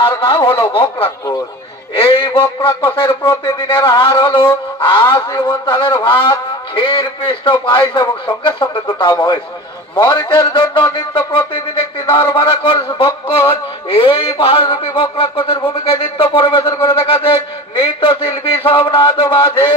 তার নাম হলো বক্রাক্ষস। এই বক্রাক্ষসের প্রতিদিনের আহার হলো 80 মণ চালের ভাত, ক্ষীর, পিষ্ট, পায়েস এবং সঙ্গে সঙ্গে 2টা মহিষ। মরিচের জন্য নিত্য প্রতিদিন একটি নরমারা ভক্ষণ। এই বালরূপী বক্রাক্ষসের ভূমিকায় নিত্য পরিবেশন করে দেখা যায় নৃত্য শিল্পী সোমনাথ মাঝি।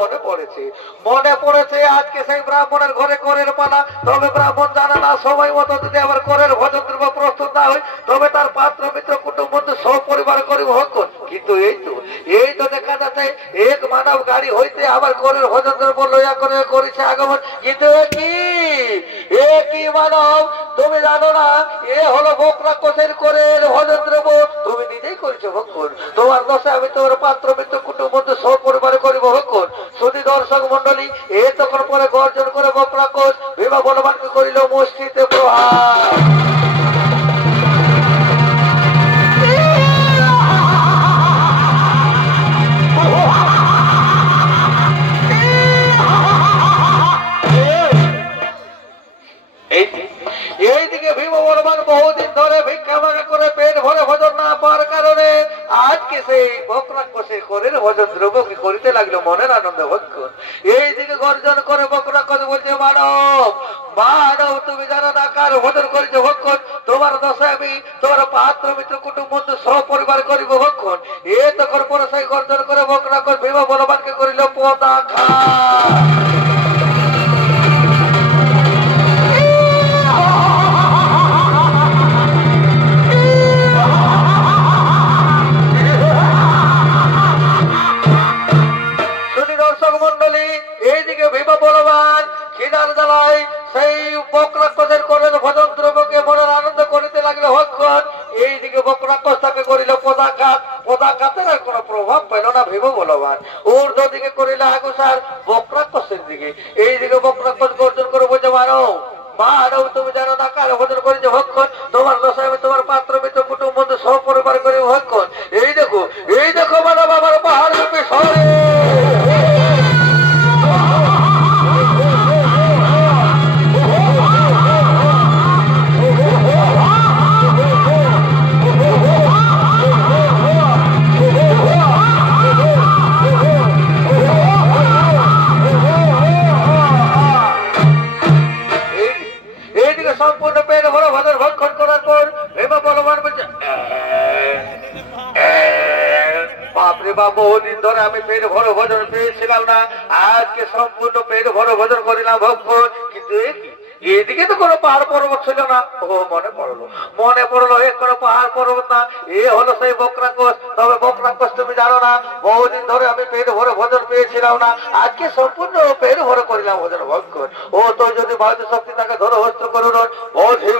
মনে পড়েছে আজকে সেই ব্রাহ্মণের ঘরে করের পালা। তবে ব্রাহ্মণ জানে না সময় মতো যদি আবার করের ভোজন দ্রব্য প্রস্তুত না হয় তবে তার পাত্র মিত্র কুটুম্ব বন্ধু সব পরিবার করিব ভক্ষণ। কিন্তু এই তো দেখা যাচ্ছে এক মানব গাড়ি হইতে আবার করের ভোজন দ্রব্য লইয়া করে করেছে আগমন। কিন্তু কি মানব তুমি জানো না এ হলো বকরা কোষের করের ভোজন দ্রব্য, তুমি নিজেই করেছো ভক্ষণ। তোমার দশে আমি তোমার পাত্র মিত্র কুটুম্ব বন্ধু সব পরিবার করিব ভক্ষণ। শুধু দর্শক মন্ডলী এ তখন পরে গর্জন করে বকরা কোষ বিভা বলবানকে করিল মুষ্টিতে প্রহার। এইদিকে ভীম বলবান বহুদিন ধরে ভিক্ষা ভাগা করে পেট ভরে ভোজন না পাওয়ার কারণে আজকে সেই বকরা কোষে করের ভোজন দ্রব্যকে করিতে লাগলো মনের আনন্দে ভক্ষণ। এইদিকে গর্জন করে বকরা কোষ বলছে মানব মানব তুমি জানো না কার ভোজন করেছো ভক্ষণ। তোমার দশায় আমি তোমার পাত্র মিত্র কুটুম্ব বন্ধু সহ পরিবার করিব ভক্ষণ। এ তখন পরে সেই গর্জন করে বকরা কোষ ভীম বলবানকে করিল পদাঘাত। এইদিকে বকরা কোষ তাকে করিল পদাঘাত। পদাঘাতের আর কোন প্রভাব পেল না ভীম বলবান। ঊর্ধ্ব দিকে করিল আগুসার বকরা কোষের দিকে। এইদিকে বকরা কোষ গর্জন করে বলছে মানব তুমি জানো না কার ভোজন করেছে ভক্ষণ। তোমার দশায় আমি তোমার পাত্র মিত্র কুটুম্ব বন্ধু সহ পরিবার করে ভক্ষণ। এই দেখো মানব আমার পাহাড় রূপে শহরে। সম্পূর্ণ পেট ভরে ভোজন ভক্ষণ করার পর ভীম বলবান বলছে বাপরে বাপ বহুদিন ধরে আমি পেট ভরে ভোজন পেয়েছিলাম না, আজকে সম্পূর্ণ পেট ভরে ভোজন করিলাম ভক্ষণ। কিন্তু এদিকে তো কোনো পাহাড় পর্বত ছিল না। মনে পড়লো এ কোনো পাহাড় পর্বত না, এ হলো সেই বকরা কোষ। তবে বকরা কোষ তুমি জানো না বহুদিন ধরে আমি পেট ভরে ভোজন পেয়েছিলাম না, আজকে সম্পূর্ণ পেট ভরে করিলাম ভোজন ভক্ষণ। ও তো যদি ভারতীয় শক্তি তাকে ধরে হস্ত করুন বলছি।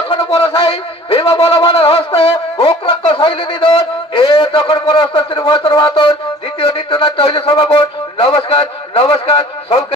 তখন পরসাই ভীমা বলবানের হস্তে বক্রাক্ষ শৈলী নিধন এ তখন পরস্ত শ্রী মহেশ্বর মাতর দ্বিতীয় নৃত্যনাট্য হইল সমাপন। নমস্কার নমস্কার সবকে।